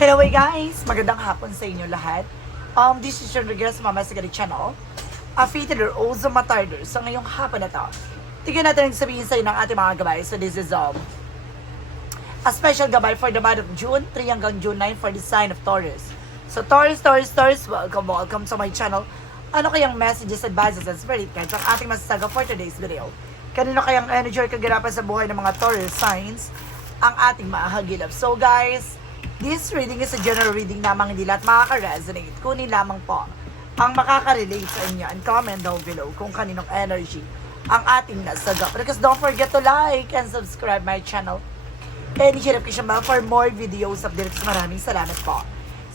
Hello guys! Magandang hapon sa inyo lahat. Um, this is your Rodriguez Mama Sagari Channel. Affiliated or also matarder sa ngayong hapon na to. Tignan natin ang sabihin sa inyo ng ating mga gabay. So this is um, a special gabay for the month of June 3 hanggang June 9 for the sign of Taurus. So Taurus, Taurus, Taurus, welcome, welcome to my channel. Ano kayang messages, advices, and spirit guides ang ating masasaga for today's video? Kanino kayang energy or kagirapan sa buhay ng mga Taurus signs ang ating mahagilap? So guys, this reading is a general reading lamang hindi lahat makaka-resonate. Kunin lamang po ang makaka-relate sa inyo and comment down below kung kaninong energy ang ating nasaga. Because don't forget to like and subscribe my channel and hit notification bell for more videos updates. Maraming salamat po.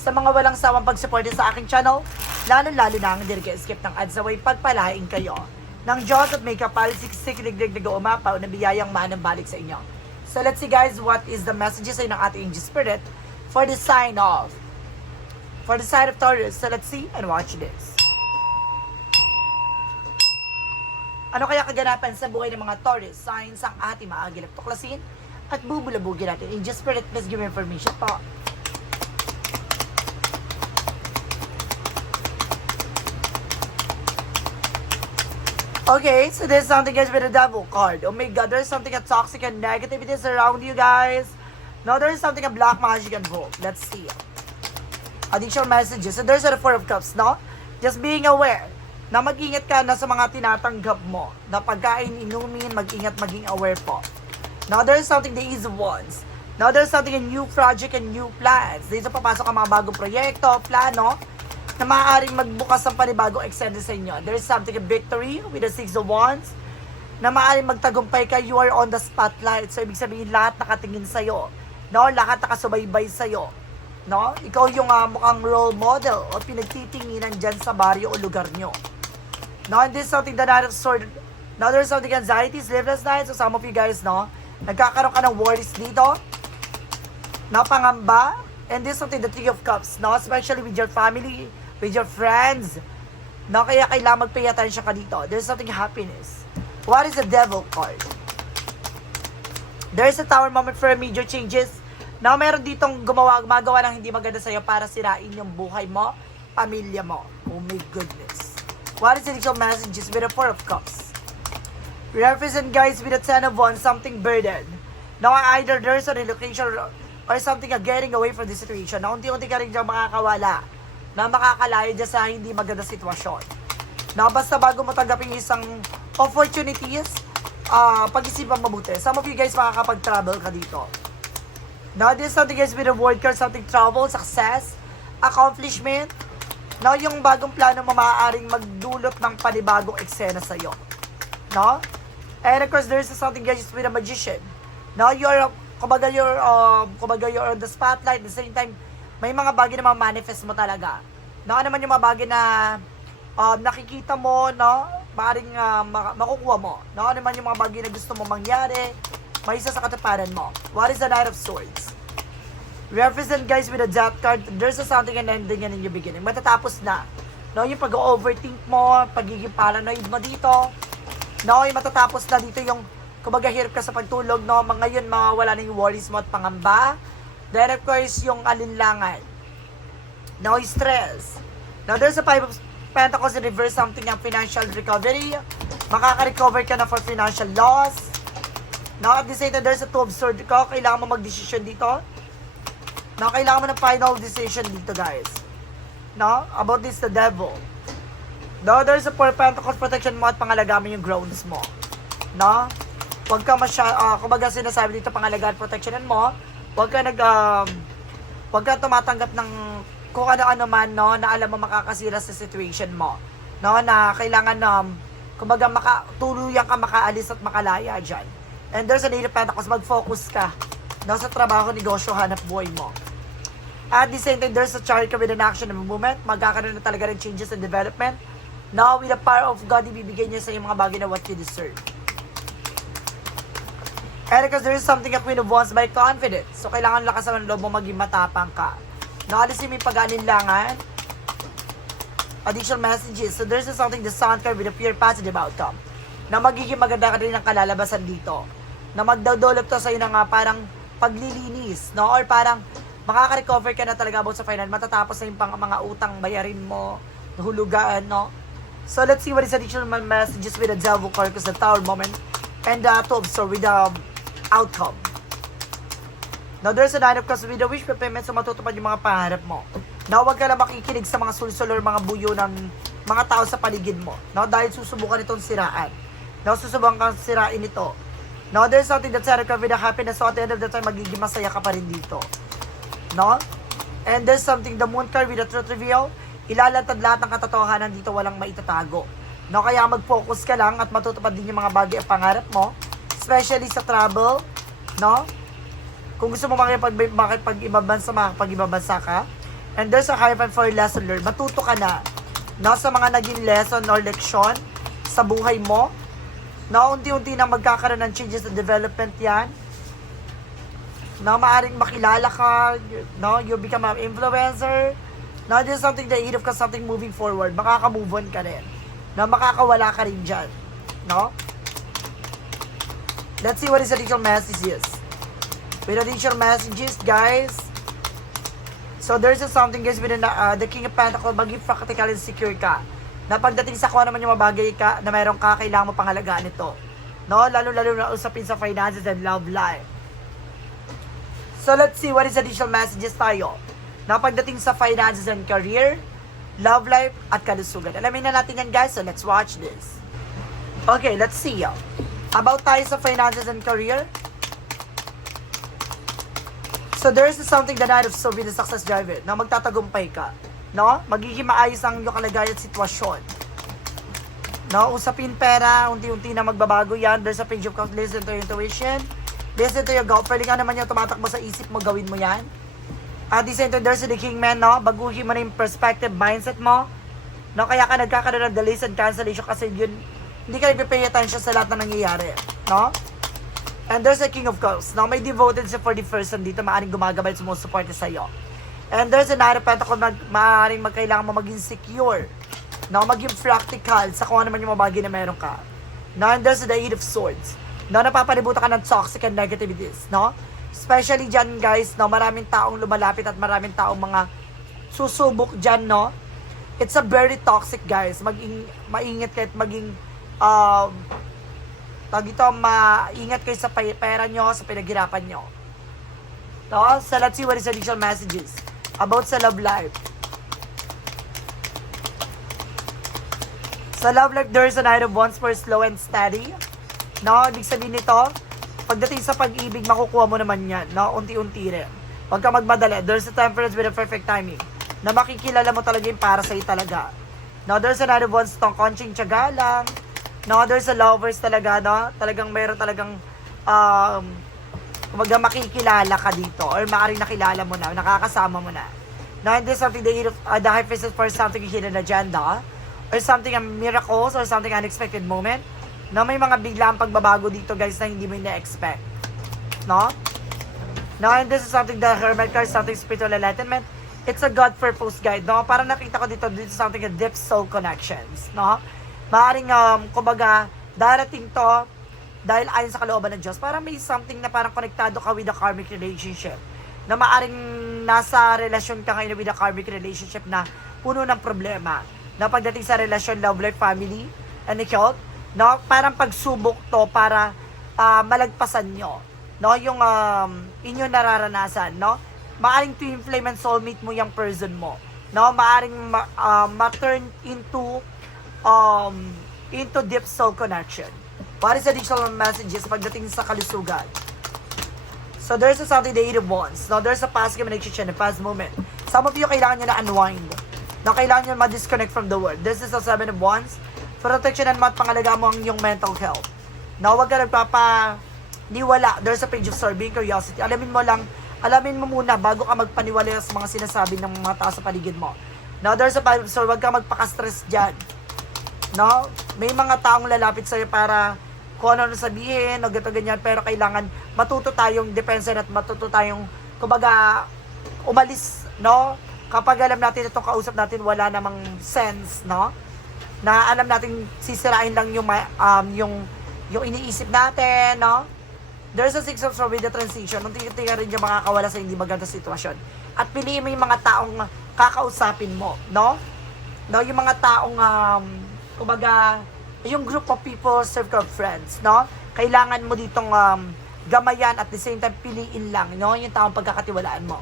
Sa mga walang sawang pagsuporta sa aking channel, lalo-lalo na ang hindi skip ng ads away pagpalain kayo ng Diyos at may kapal siksik-liglig na umapaw na biyayang manang balik sa inyo. So let's see guys, what is the messages ay ng ating angel spirit for the sign of for the sign of Taurus. So let's see and watch this. Ano kaya kaganapan sa buhay ng mga Taurus signs ang ating maagilap tuklasin at bubulabugin natin. Angel spirit, please give information po. Okay, so there's something guys with a devil card. Oh my god, there's something toxic and negativity around you guys. Now there's something a black magic involved. Let's see. Additional messages. So there's a four of cups, no? Just being aware na mag-ingat ka na sa mga tinatanggap mo. Na pagkain, inumin, mag-ingat, maging aware po. Now there's something the ease of wands. Now there's something a new project and new plans. Dito papasok ang mga bagong proyekto, plano, na maaaring magbukas ng panibagong extended sa inyo. There's something a victory with the Six of Wands na maaaring magtagumpay ka, you are on the spotlight. So, ibig sabihin, lahat nakatingin sa'yo. No? Lahat nakasubaybay sa'yo. No? Ikaw yung ah, mukhang role model o pinagtitinginan dyan sa baryo o lugar nyo. No? And this is something that of sort Now, there's something anxiety, sleepless nights. So, some of you guys, no? Nagkakaroon ka ng worries dito. No? Pangamba. And this is something, the Three of Cups, no? Especially with your family, with your friends. No? Kaya kailangan mag-pay attention ka dito. There's something happiness. What is the devil card? There's a tower moment for major changes. Now, meron ditong gumawa, gumagawa ng hindi maganda sa'yo para sirain yung buhay mo, pamilya mo. Oh my goodness. What is the initial messages with the Four of Cups? Represent guys with a Ten of Wands, something burden. Now, either there's a relocation or something a getting away from the situation. Na unti-unti ka rin dyan makakawala. Na makakalaya dyan sa hindi maganda sitwasyon. Na basta bago mo tanggapin isang opportunities, ah pag-isipan mabuti. Some of you guys makakapag-travel ka dito. Now, this is something guys with a word card, something travel, success, accomplishment. Now, yung bagong plano mo maaaring magdulot ng panibagong eksena sa'yo. No? And of course, there's something guys with a magician. Now, you're, kumbaga you're, um, kumbaga you're on the spotlight, at the same time, may mga bagay na ma-manifest mo talaga. No, ano naman yung mga bagay na um, nakikita mo, no? Maaaring uh, mak- makukuha mo. No, ano naman yung mga bagay na gusto mo mangyari, may sa katuparan mo. What is the Knight of Swords? Represent guys with a death card, there's a something and ending and in your beginning. Matatapos na. No, yung pag-overthink mo, pagiging paranoid mo dito. No, yung matatapos na dito yung kumbaga hirap ka sa pagtulog, no? Mga Ngayon, mawawala na yung worries mo at pangamba. Then, of course, yung alinlangan. No, stress. Now, there's a five of pentacles in reverse, something yung financial recovery. Makaka-recover ka na for financial loss. Now, at the same time, there's a of swords ko. Kailangan mo mag-decision dito. No, kailangan mo ng final decision dito, guys. No, about this, the devil. No, there's a four pentacles protection mo at pangalagaan yung grounds mo. No? Huwag ka masya, ah, kumbaga sinasabi dito pangalagaan protectionan mo. Huwag ka nag, um, huwag ka tumatanggap ng kung ano-ano man, no, na alam mo makakasira sa situation mo. No, na kailangan, um, kumbaga maka, tuluyan ka makaalis at makalaya dyan. And there's a Lady of Pentacles, mag-focus ka. No, sa trabaho, negosyo, hanap buhay mo. At the same time, there's a chart ka with an action and movement. Magkakaroon na talaga ng changes and development. Now, with the power of God, ibibigay niya sa iyo mga bagay na what you deserve. And because there is something a Queen of Wands by confidence. So, kailangan lakas ng loob mo maging matapang ka. Nakalisin mo yung pag-alinlangan. Additional messages. So, there's something the sun card with a pure positive outcome. Na magiging maganda ka rin ang kalalabasan dito. Na magdadulot to sa iyo ng ah, parang paglilinis. No? Or parang makaka-recover ka na talaga about sa finance. Matatapos na yung pang mga utang bayarin mo, nahulugan, no? So let's see what is additional messages with the devil card because the tower moment and uh, to observe with the outcome. Now, there's a nine of cups with the wish fulfillment so matutupad yung mga pangarap mo. Now, huwag ka na makikinig sa mga sulsul or mga buyo ng mga tao sa paligid mo. Now, dahil susubukan itong siraan. Now, susubukan kang sirain ito. Now, there's something that's set up with the happiness so at the end of the time, magiging masaya ka pa rin dito. No? And there's something, the moon card with the truth reveal, ilalatad lahat ng katotohanan dito, walang maitatago. No, kaya mag-focus ka lang at matutupad din yung mga bagay at pangarap mo, especially sa travel, no? Kung gusto mo makipag makipag-ibabansa, makipag-ibabansa ka. And there's a high five for lesson learned. Matuto ka na, no, sa mga naging lesson or leksyon sa buhay mo, na unti-unti na magkakaroon ng changes and development yan, na maaring makilala ka, no, you become an influencer, no, this is something that you ka something moving forward, makaka-move on ka rin, na makakawala ka rin dyan, no? Let's see what is additional messages. With additional messages, guys, so there's just something guys with the, uh, the King of Pentacles, maging practical and secure ka. Na pagdating sa kung ano man yung mabagay ka, na meron ka, kailangan mo pangalagaan ito. No, lalo-lalo na usapin sa finances and love life. So let's see what is additional messages tayo. Na pagdating sa finances and career, love life, at kalusugan. Alamin na natin yan guys, so let's watch this. Okay, let's see. About tayo sa finances and career. So there's something that I've so with the success driver na magtatagumpay ka. No? Magiging maayos ang iyong kalagayan at sitwasyon. No? Usapin pera, unti-unti na magbabago yan. There's a page of cups, listen to your intuition. Listen to your gut. Pwede nga naman yung tumatakbo sa isip mo, gawin mo yan. At the same time, there's the king man, no? Baguhin mo na yung perspective, mindset mo. No? Kaya ka nagkakaroon ng delays and cancellation kasi yun, hindi ka nagpipay attention sa lahat na nangyayari. No? And there's a King of Cups. Now, may devoted for the person dito, maaaring gumagabay at sumusuporta sa iyo. And there's a Knight of Pentacles, mag, maaaring magkailangan mo maging secure. Now, maging practical sa kung ano man yung mga bagay na meron ka. Now, and there's the Eight of Swords. Now, napapalibutan ka ng toxic and negativities, no? Especially dyan, guys, no? Maraming taong lumalapit at maraming taong mga susubok dyan, no? It's a very toxic, guys. Maging, maingat kayo at maging, um, tawag ito, maingat kayo sa pera nyo, sa pinaghirapan nyo. No? So, let's see what is additional messages about sa love life. Sa love life, there's an item once for slow and steady. No? Ibig sabihin nito, pagdating sa pag-ibig, makukuha mo naman yan. No? Unti-unti rin. Huwag ka magmadali. There's a temperance with a perfect timing. Na makikilala mo talaga yung para sa'yo talaga. No, there's another ones tong konching tiyaga lang. No, there's a lovers talaga, no? Talagang meron talagang um, kumbaga makikilala ka dito or maaaring nakilala mo na, nakakasama mo na. No, and this is something you, uh, the high priestess for something hidden agenda or something a miracles or something unexpected moment. No, may mga biglang pagbabago dito guys na hindi mo na-expect. No? No, and this is something the hermit card, something spiritual enlightenment. It's a God purpose guide, no? Parang nakita ko dito, dito something a deep soul connections, no? Maaring, um, kumbaga, darating to, dahil ayon sa kalooban ng Diyos, parang may something na parang konektado ka with a karmic relationship. Na maaring nasa relasyon ka ngayon with a karmic relationship na puno ng problema. Na pagdating sa relasyon, love life, family, and health, no? Parang pagsubok to para ah, malagpasan nyo. No? Yung um, inyong nararanasan, no? Maaring twin flame and soulmate mo yung person mo. No? Maaring ma- ah, ma-turn into um, into deep soul connection. What is additional messages pagdating sa kalusugan? So there's a the eight of wands. Now there's a past communication, a past moment. Some of you kailangan nyo na unwind. Na kailangan nyo ma-disconnect from the world. This is a seven of wands. Protection mo at pangalaga mo ang iyong mental health. Na huwag ka nagpapa niwala. There's a page of sorbing curiosity. Alamin mo lang, alamin mo muna bago ka magpaniwala sa mga sinasabi ng mga tao sa paligid mo. Now there's a five, so huwag ka magpaka-stress dyan. No? May mga taong lalapit sa'yo para kung ano na sabihin o gato ganyan pero kailangan matuto tayong depensa at matuto tayong kumbaga umalis no kapag alam natin itong kausap natin wala namang sense no na alam natin sisirain lang yung um, yung yung iniisip natin no There's a six of swords with the transition. Tingnan rin yung makakawala sa hindi maganda sitwasyon. At piliin mo yung mga taong kakausapin mo, no? No, yung mga taong, um, kumbaga, yung group of people, circle of friends, no? Kailangan mo ditong um, gamayan at the same time piliin lang, no? Yung taong pagkakatiwalaan mo.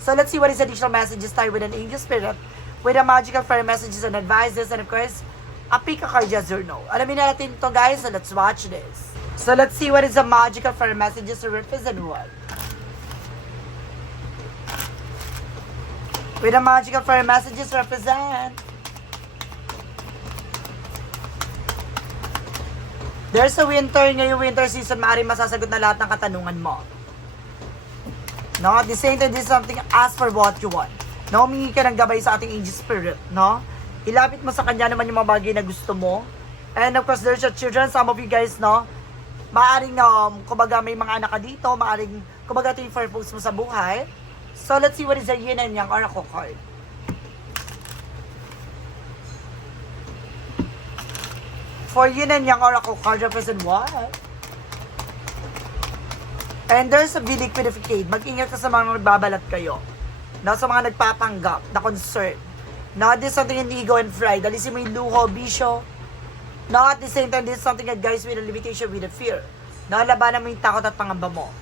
So let's see what is additional messages tayo with an angel spirit, with a magical fairy messages and advices, and of course, a pick a card yes or no. Alamin na natin to guys, so let's watch this. So let's see what is the magical fairy messages to represent what. With the magical fairy messages represent. There's a winter, ngayong winter season, maaaring masasagot na lahat ng katanungan mo. No, at the same time, this is something, ask for what you want. No, humingi ka ng gabay sa ating angel spirit, no? Ilapit mo sa kanya naman yung mga bagay na gusto mo. And of course, there's your children, some of you guys, no? Maaring, um, kumbaga may mga anak ka dito, maaring, kumbaga ito yung purpose mo sa buhay. So, let's see what is the yin and yang oracle card. For yin and yang oracle card represent what? And there's a liquidificate. Mag-ingat ka sa mga nagbabalat kayo. No, sa mga nagpapanggap, na concern. No, this is something in ego and pride. Alisin mo yung luho, bisyo. No, at the same time, this is something that guys with a limitation, with a fear. No, labanan mo yung takot at pangamba mo.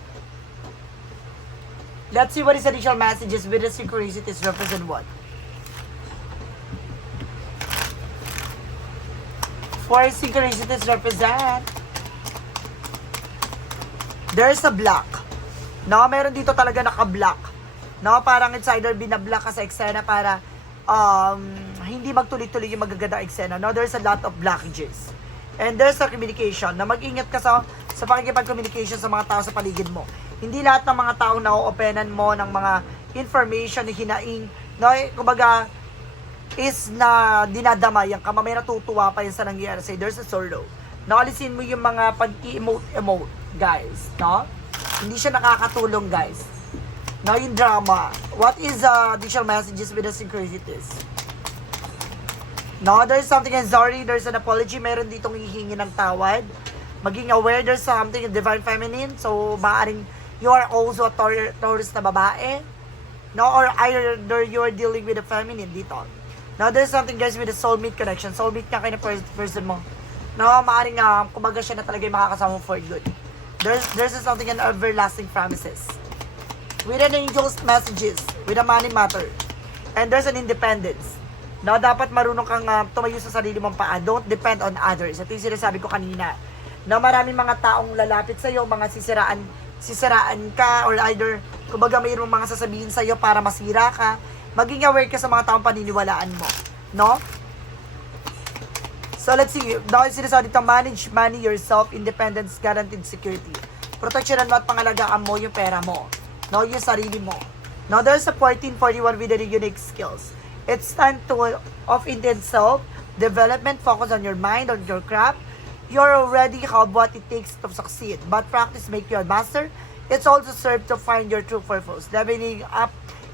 Let's see what is additional messages with the synchronicities represent what. Four synchronicities represent There's a block. No, meron dito talaga naka-block. No, parang it's either binablock ka sa eksena para um, hindi magtuloy-tuloy yung magagandang eksena. No, there's a lot of blockages. And there's a communication na mag-ingat ka sa, sa pakikipag-communication sa mga tao sa paligid mo. Hindi lahat ng mga tao na openan mo ng mga information na hinaing, no, eh, kumbaga, is na dinadamayan ka, mamaya natutuwa pa yun sa nangyayari sa'yo. There's a sorrow. Nakalisin mo yung mga pag-emote-emote, guys, no? Hindi siya nakakatulong, guys. No, yung drama. What is uh, additional messages with the synchronicities? No, there's something in sorry, there's an apology, meron ditong hihingi ng tawad. Maging aware there's something in divine feminine, so maaring you are also a Taur- Taurus na babae. No, or either you're dealing with a feminine dito. Now, there's something guys with a soulmate connection. Soulmate ka kayo na pers- person mo. No, maaring uh, kumbaga siya na talaga yung makakasama mo for good. There's, there's something in everlasting promises. With an angel's messages, with a money matter. And there's an independence. No, dapat marunong kang uh, tumayo sa sarili mong paa. Don't depend on others. Ito yung sinasabi ko kanina. Na maraming mga taong lalapit sa iyo, mga sisiraan, sisiraan ka, or either, kumbaga mayroong mga sasabihin sa iyo para masira ka. Maging aware ka sa mga taong paniniwalaan mo. No? So let's see, yung sinasabi dito, manage money yourself, independence, guaranteed security. Proteksyonan mo at pangalagaan mo yung pera mo. No, yung sarili mo. Now there's a 1441 with the unique skills. It's time to of intense self development, focus on your mind, on your craft. You already have what it takes to succeed, but practice make you a master. It's also served to find your true purpose. Leveling up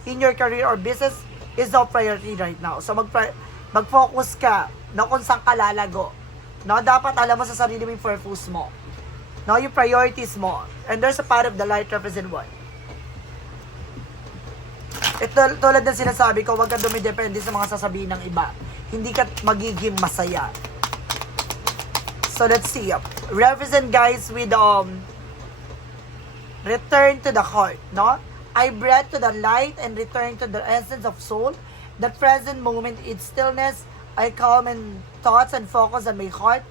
in your career or business is no priority right now. So mag mag-focus ka no, kung saan ka lalago. No, dapat alam mo sa sarili mo yung purpose mo. No, yung priorities mo. And there's a part of the light represent what? Ito, tulad ng sinasabi ko, huwag ka dumidepende sa mga sasabihin ng iba. Hindi ka magiging masaya. So, let's see. Represent guys with um return to the heart, no? I breath to the light and return to the essence of soul. The present moment is stillness. I calm and thoughts and focus on my heart,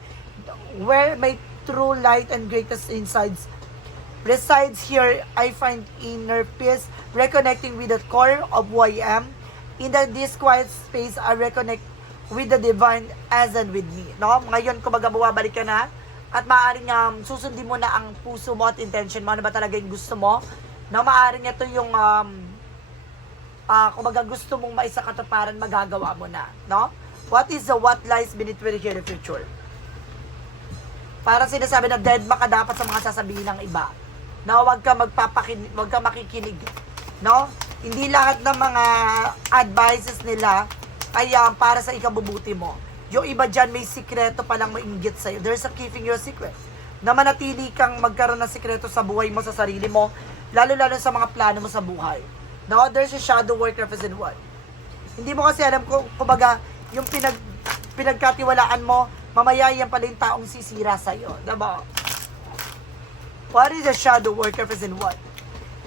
where my true light and greatest insights resides here. I find inner peace, reconnecting with the core of who I am. In the, this quiet space, I reconnect with the divine as and with me. No? Ngayon, kumbaga bumabalik ka na at maaaring um, susundin mo na ang puso mo at intention mo. Ano ba talaga yung gusto mo? No, maaaring ito yung um, ah kumbaga gusto mong maisakatuparan, magagawa mo na. No? What is the what lies beneath with the future? Parang sinasabi na dead ka dapat sa mga sasabihin ng iba. No, wag ka magpapakinig, wag ka makikinig. No? Hindi lahat ng mga advices nila ay um, para sa ikabubuti mo. Yung iba dyan may sikreto palang mainggit sa'yo. There's a keeping your secret. na manatili kang magkaroon ng sikreto sa buhay mo, sa sarili mo, lalo-lalo sa mga plano mo sa buhay. No, there's a shadow work represent what? Hindi mo kasi alam kung, kumbaga, yung pinag, pinagkatiwalaan mo, mamaya yan pala yung taong sisira sa'yo. Diba? What is a shadow work represent what?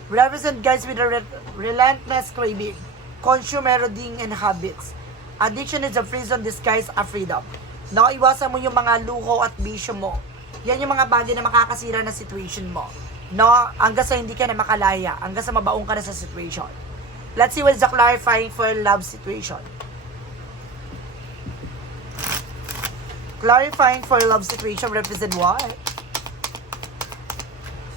Represent guys with a re- relentless craving, consumerism and habits. Addiction is a prison disguised a freedom. No, iwasan mo yung mga luho at bisyo mo. Yan yung mga bagay na makakasira ng situation mo. No, hanggang sa hindi ka na makalaya, hanggang sa mabaong ka na sa situation. Let's see what's the clarifying for love situation. Clarifying for love situation represent what?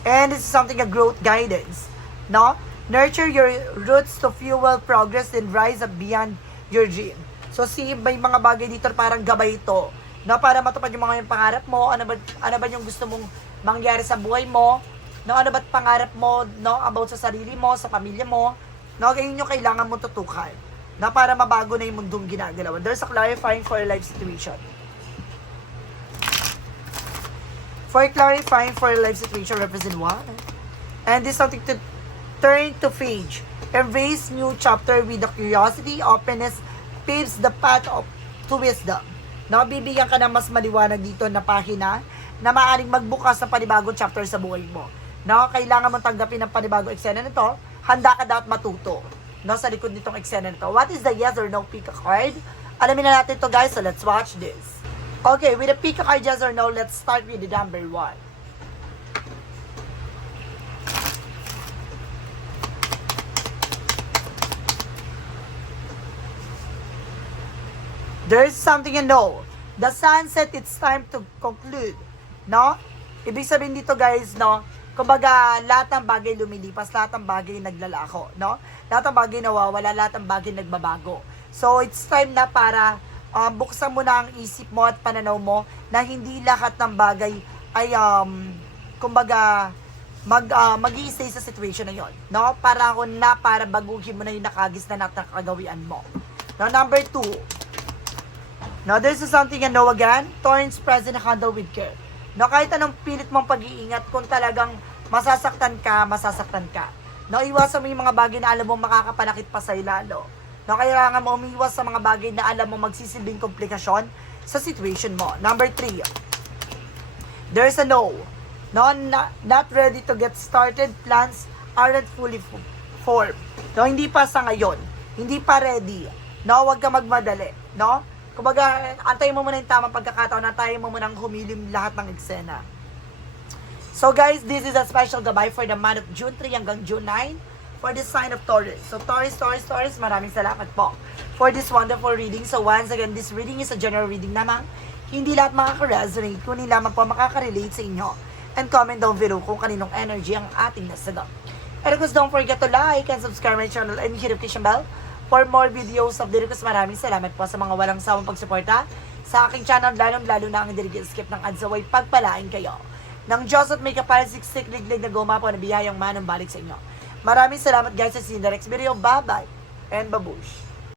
And this is something a growth guidance. No? Nurture your roots to fuel progress and rise up beyond your dream. So see, may mga bagay dito na parang gabay ito. No, para matupad yung mga yung pangarap mo, ano ba, ano ba yung gusto mong mangyari sa buhay mo, no, ano ba't pangarap mo, no, about sa sarili mo, sa pamilya mo, no, ganyan yung kailangan mo tutukan, na para mabago na yung mundong ginagalawan. There's a clarifying for your life situation. For clarifying for your life situation represent what? And this is something to turn to page. Embrace new chapter with the curiosity, openness, paves the path of to wisdom. No, bibigyan ka ng mas maliwanag dito na pahina na maaaring magbukas ng panibagong chapter sa buhay mo. No, kailangan mong tanggapin ng panibagong eksena nito. Handa ka dapat matuto. No, sa likod nitong eksena nito. What is the yes or no pick a card? Alamin na natin to guys, so let's watch this. Okay, with the pick a card yes or no, let's start with the number one. There's something you know. The sunset, it's time to conclude. No? Ibig sabihin dito guys, no? Kumbaga, lahat ng bagay lumilipas, lahat ng bagay naglalako, no? Lahat ng bagay nawawala, lahat ng bagay nagbabago. So, it's time na para um, buksan mo na ang isip mo at pananaw mo na hindi lahat ng bagay ay, um, kumbaga, mag, uh, mag stay sa situation na yon no? Para ako na, para baguhin mo na yung nakagis na nakagawian mo. No, number two, Now, this is something you know again, thorns present handle with care. No, kahit anong pilit mong pag-iingat, kung talagang masasaktan ka, masasaktan ka. No, iwasan mo yung mga bagay na alam mo makakapalakit pa sa'yo lalo. No, kailangan mo umiwas sa mga bagay na alam mo magsisilbing komplikasyon sa situation mo. Number three, there's a no. No, not, not ready to get started, plans aren't fully formed. No, hindi pa sa ngayon. Hindi pa ready. No, wag ka magmadali. No? Kumbaga, antayin mo muna yung tamang pagkakataon, antayin mo muna humilim lahat ng eksena. So guys, this is a special gabay for the month of June 3 hanggang June 9 for the sign of Taurus. So Taurus, Taurus, Taurus, maraming salamat po for this wonderful reading. So once again, this reading is a general reading naman. Hindi lahat makaka-resonate, kundi lamang po makaka-relate sa inyo. And comment down below kung kaninong energy ang ating nasagot. And of course, don't forget to like and subscribe my channel and hit the notification bell for more videos of Diricus. Maraming salamat po sa mga walang sawang pagsuporta sa aking channel, lalong-lalo na ang hindi skip ng adsaway pagpalain kayo. Ng Diyos at may kapalisiksik liglig na gumapo na biyayang manong balik sa inyo. Maraming salamat guys sa Sindarex video. Bye-bye and babush.